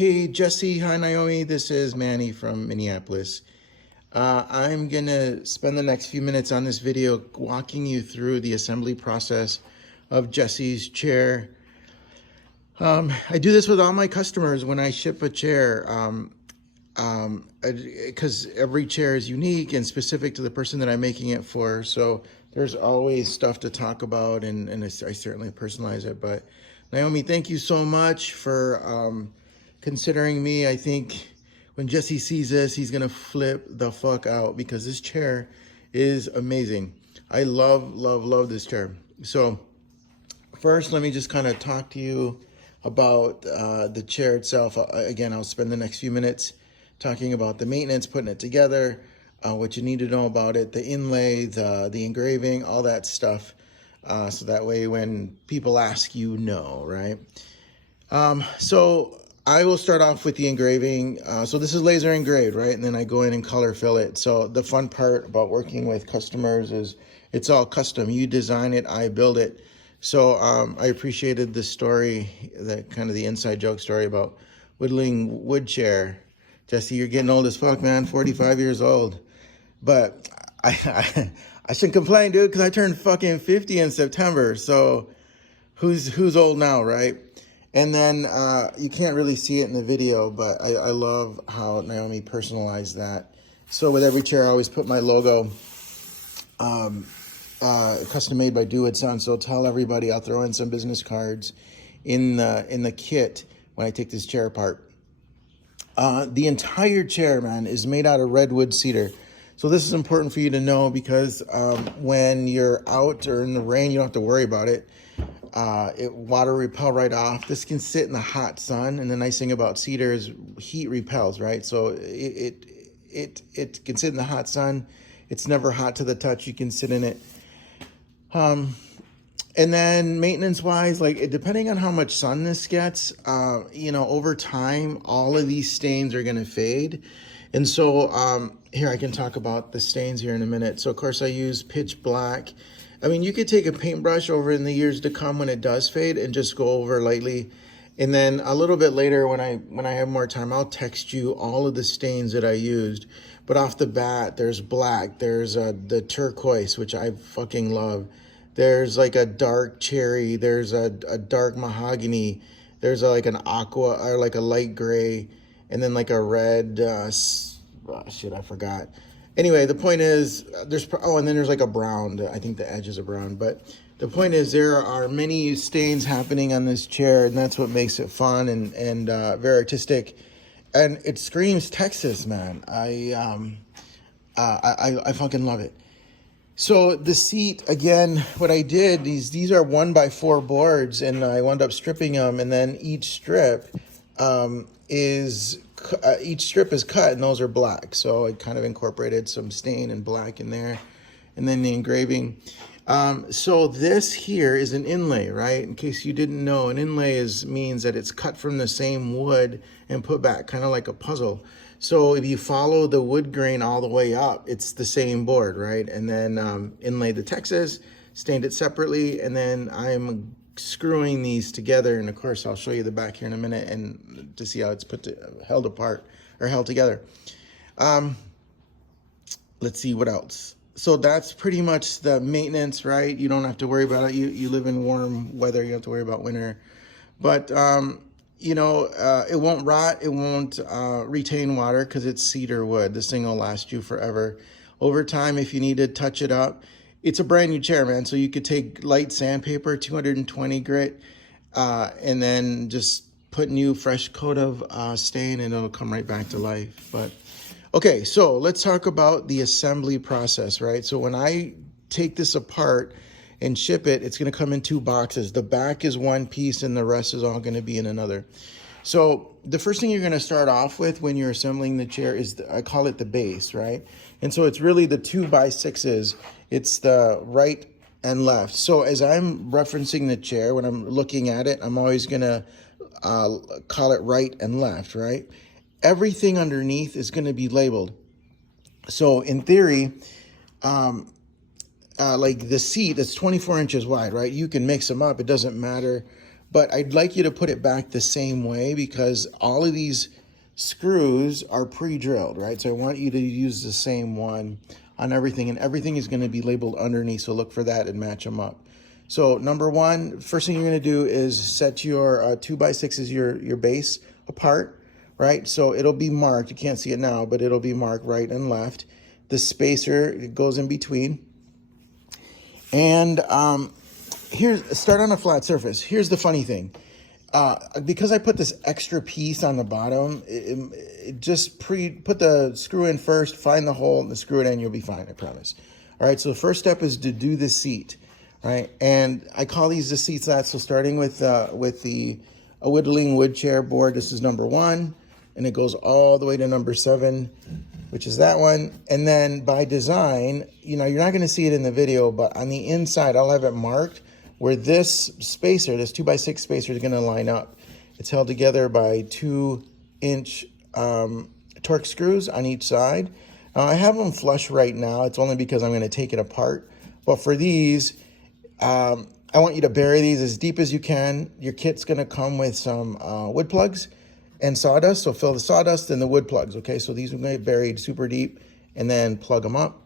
Hey, Jesse. Hi, Naomi. This is Manny from Minneapolis. I'm going to spend the next few minutes on this video walking you through the assembly process of Jesse's chair. I do this with all my customers when I ship a chair because every chair is unique and specific to the person that I'm making it for. So there's always stuff to talk about, and I certainly personalize it. But Naomi, thank you so much for considering me. I think when Jesse sees this, he's gonna flip the fuck out because this chair is amazing. I love this chair. So first, let me just kind of talk to you about the chair itself. Again, I'll spend the next few minutes talking about the maintenance, putting it together, what you need to know about it, the inlay, the engraving, all that stuff. So that way when people ask, you know, right? So I will start off with the engraving. So this is laser engraved, right? And then I go in and color fill it. So the fun part about working with customers is it's all custom. You design it, I build it. So I appreciated the story, that kind of the inside joke story about whittling wood chair. Jesse, you're getting old as fuck, man. 45 years old. But I shouldn't complain, dude, because I turned fucking 50 in September. So who's old now, right? And then you can't really see it in the video, but I love how Naomi personalized that. So with every chair, I always put my logo, custom made by Do It Son. So tell everybody, I'll throw in some business cards in the kit when I take this chair apart. The entire chair, man, is made out of redwood cedar. So this is important for you to know because when you're out or in the rain, you don't have to worry about it. It water repel right off. This can sit in the hot sun, and the nice thing about cedar is heat repels, right? So it can sit in the hot sun. It's never hot to the touch. You can sit in it. And then maintenance wise, like depending on how much sun this gets, over time, all of these stains are going to fade. And so here I can talk about the stains here in a minute. So of course I use pitch black. I mean, you could take a paintbrush over in the years to come when it does fade and just go over lightly. And then a little bit later when I have more time, I'll text you all of the stains that I used. But off the bat, there's black, there's the turquoise, which I fucking love. There's like a dark cherry, there's a dark mahogany, there's like an aqua or like a light gray, and then like a red, shit, I forgot. Anyway, the point is, and then there's like a brown. I think the edges are brown. But the point is, there are many stains happening on this chair, and that's what makes it fun and very artistic. And it screams Texas, man. I fucking love it. So the seat, again, what I did, these are 1x4 boards, and I wound up stripping them, and then each strip is cut, and those are black. So I kind of incorporated some stain and black in there, and then the engraving. So this here is an inlay, right? In case you didn't know, an inlay means that it's cut from the same wood and put back, kind of like a puzzle. So if you follow the wood grain all the way up, it's the same board, right? And then inlaid the Texas, stained it separately, and then I'm screwing these together. And of course, I'll show you the back here in a minute and to see how it's held apart or held together. Let's see what else. So that's pretty much the maintenance, right? You don't have to worry about it. You live in warm weather. You don't have to worry about winter. But it won't rot. It won't retain water because it's cedar wood. This thing will last you forever. Over time, if you need to touch it up, it's a brand new chair, man. So you could take light sandpaper, 220 grit, and then just put new fresh coat of stain and it'll come right back to life. But okay, so let's talk about the assembly process, right? So when I take this apart and ship it, it's going to come in 2 boxes. The back is one piece and the rest is all going to be in another. So the first thing you're going to start off with when you're assembling the chair is, I call it the base, right? And so it's really the 2x6s. It's the right and left. So as I'm referencing the chair, when I'm looking at it, I'm always going to call it right and left, right? Everything underneath is going to be labeled. So in theory, like the seat, it's 24 inches wide, right? You can mix them up. It doesn't matter. but I'd like you to put it back the same way because all of these screws are pre-drilled, right? So I want you to use the same one on everything, and everything is going to be labeled underneath, so look for that and match them up. So number one, first thing you're going to do is set your 2x6 as your base apart, right? So it'll be marked. You can't see it now, but it'll be marked right and left. The spacer, it goes in between. And start on a flat surface. Here's the funny thing. Because I put this extra piece on the bottom, just put the screw in first, find the hole, and screw it in, you'll be fine, I promise. All right, so the first step is to do the seat, right? And I call these the seat slats. So starting with a whittling wood chair board, this is number 1, and it goes all the way to number 7, which is that one. And then by design, you're not going to see it in the video, but on the inside, I'll have it marked where this spacer, this 2x6 spacer, is going to line up. It's held together by 2-inch Torx screws on each side. I have them flush right now. It's only because I'm going to take it apart. But for these, I want you to bury these as deep as you can. Your kit's going to come with some wood plugs and sawdust. So fill the sawdust and the wood plugs, okay? So these are going to get buried super deep and then plug them up.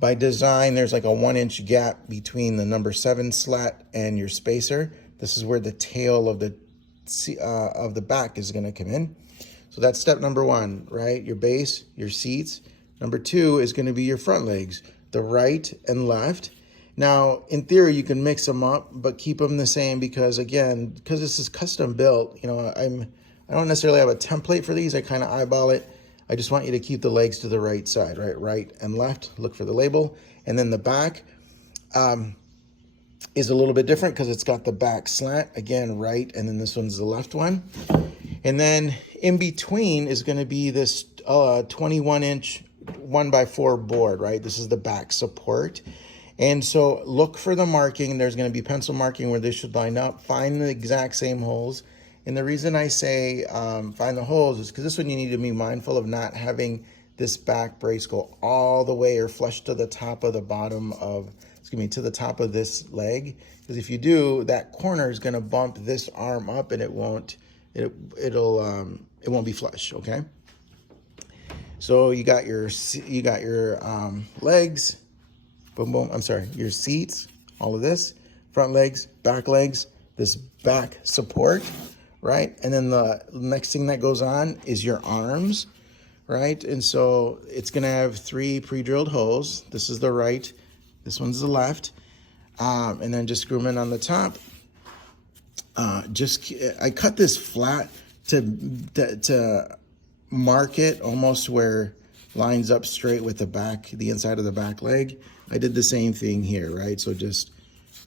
By design, there's like a 1-inch gap between the number 7 slat and your spacer. This is where the tail of the back is going to come in. So that's step number 1, right? Your base, your seats. Number 2 is going to be your front legs, the right and left. Now, in theory, you can mix them up, but keep them the same because, again, because this is custom built, I don't necessarily have a template for these. I kind of eyeball it. I just want you to keep the legs to the right side, right and left. Look for the label. And then the back is a little bit different because it's got the back slant, again, right, and then this one's the left one. And then in between is going to be this 21-inch 1x4 board, right? This is the back support. And so look for the marking. There's going to be pencil marking where this should line up. Find the exact same holes. And the reason I say find the holes is because this one you need to be mindful of not having this back brace go all the way or flush to the top of the bottom of, to the top of this leg. Because if you do, that corner is going to bump this arm up and it won't be flush, okay? So you got your legs, boom, boom, your seats, all of this, front legs, this back support, right? And then the next thing that goes on is your arms, right? And so it's gonna have 3 pre-drilled holes. This is the right, this one's the left. And then just screw them in on the top. I cut this flat to mark it almost where lines up straight with the inside of the back leg. I did the same thing here, right? So just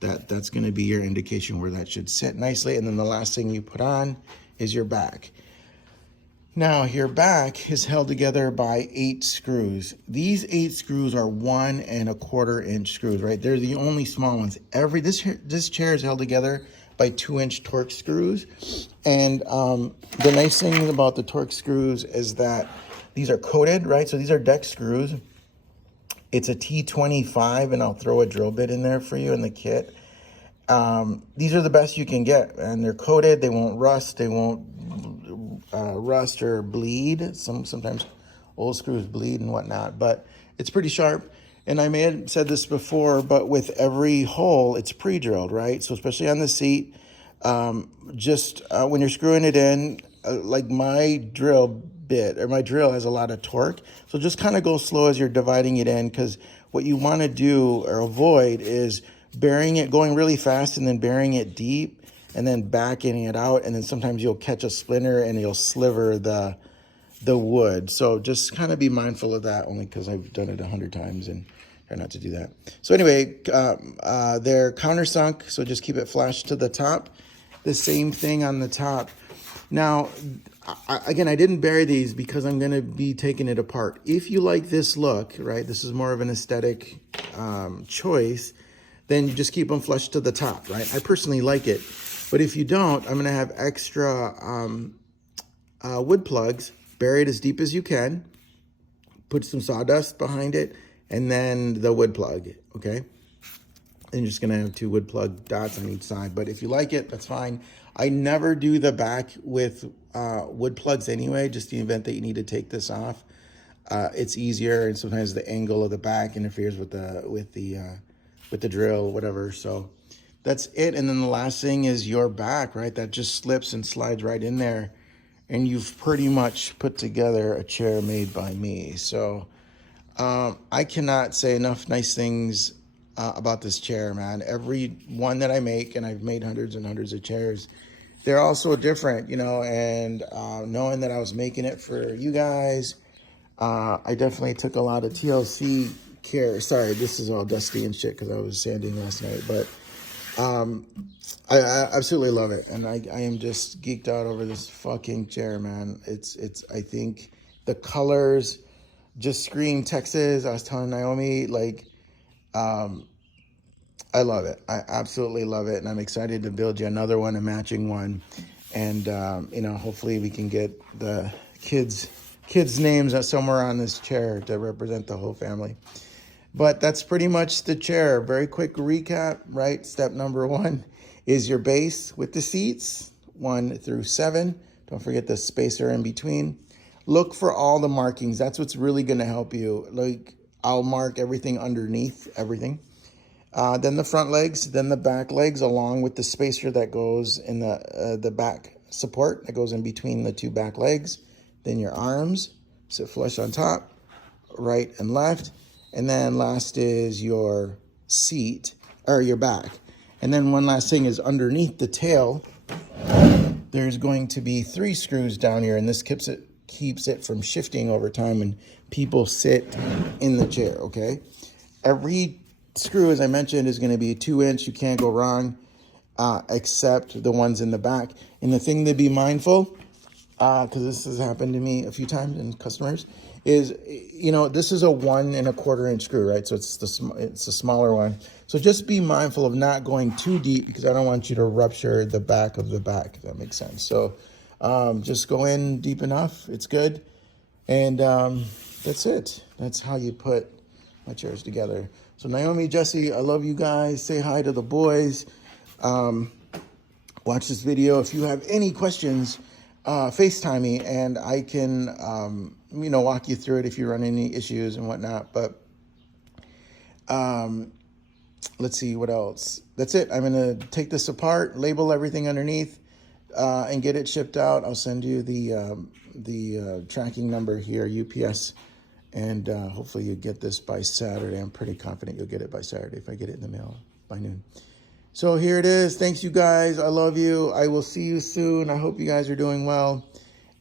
that's going to be your indication where that should sit nicely. And then the last thing you put on is your back. Now your back is held together by 8 screws. These 8 screws are 1 1/4 inch screws, right? They're the only small ones. This chair is held together by 2-inch Torx screws. And the nice thing about the Torx screws is that these are coated, right? So these are deck screws. It's a T25, and I'll throw a drill bit in there for you in the kit. These are the best you can get, and they're coated. They won't rust. They won't rust or bleed. Sometimes old screws bleed and whatnot, but it's pretty sharp. And I may have said this before, but with every hole, it's pre-drilled, right? So especially on the seat, when you're screwing it in, like my drill has a lot of torque. So just kind of go slow as you're dividing it in, because what you want to do or avoid is going really fast and then burying it deep and then backing it out. And then sometimes you'll catch a splinter and you'll sliver the wood. So just kind of be mindful of that, only because I've done it 100 times and try not to do that. So anyway, they're countersunk, so just keep it flush to the top. The same thing on the top. Now, again, I didn't bury these because I'm going to be taking it apart. If you like this look, right, this is more of an aesthetic choice, then you just keep them flush to the top, right? I personally like it. But if you don't, I'm going to have extra wood plugs buried as deep as you can. Put some sawdust behind it, and then the wood plug, okay? And you're just gonna have 2 wood plug dots on each side. But if you like it, that's fine. I never do the back with wood plugs anyway, just the event that you need to take this off. It's easier, and sometimes the angle of the back interferes with the drill, whatever. So that's it. And then the last thing is your back, right? That just slips and slides right in there, and you've pretty much put together a chair made by me. So I cannot say enough nice things about this chair, man. Every one that I make, and I've made hundreds and hundreds of chairs, they're all so different, you know, and knowing that I was making it for you guys, I definitely took a lot of TLC care. Sorry, this is all dusty and shit because I was sanding last night, but I absolutely love it. And I am just geeked out over this fucking chair, man. I think the colors just scream Texas. I was telling Naomi, like, I love it. I absolutely love it. And I'm excited to build you another one, a matching one. And, you know, hopefully we can get the kids' names somewhere on this chair to represent the whole family. But that's pretty much the chair. Very quick recap, right? Step number 1 is your base with the seats, 1 through 7. Don't forget the spacer in between. Look for all the markings. That's what's really going to help you. Like, I'll mark everything underneath everything. Then the front legs, then the back legs, along with the spacer that goes in the back support that goes in between the 2 back legs. Then your arms sit flush on top, right and left. And then last is your seat, or your back. And then one last thing is underneath the tail, there's going to be 3 screws down here, and this keeps it from shifting over time when people sit in the chair, okay? Every screw, as I mentioned, is going to be 2-inch. You can't go wrong, except the ones in the back. And the thing to be mindful, because this has happened to me a few times in customers, is, you know, this is a 1 1/4 inch screw, right? So it's a smaller one. So just be mindful of not going too deep, because I don't want you to rupture the back of the back, if that makes sense. So just go in deep enough. It's good. And that's it. That's how you put my chairs together. So Naomi, Jesse, I love you guys. Say hi to the boys. Watch this video. If you have any questions, FaceTime me, and I can, you know, walk you through it if you run any issues and whatnot. But let's see what else. That's it. I'm going to take this apart, label everything underneath, and get it shipped out. I'll send you the tracking number here, UPS, and hopefully you get this by Saturday. I'm pretty confident you'll get it by Saturday if I get it in the mail by noon. So here it is. Thanks, you guys. I love you. I will see you soon. I hope you guys are doing well.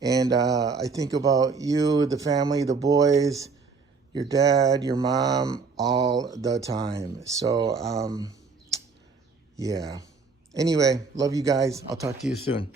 And I think about you, the family, the boys, your dad, your mom, all the time. So, yeah. Anyway, love you guys. I'll talk to you soon.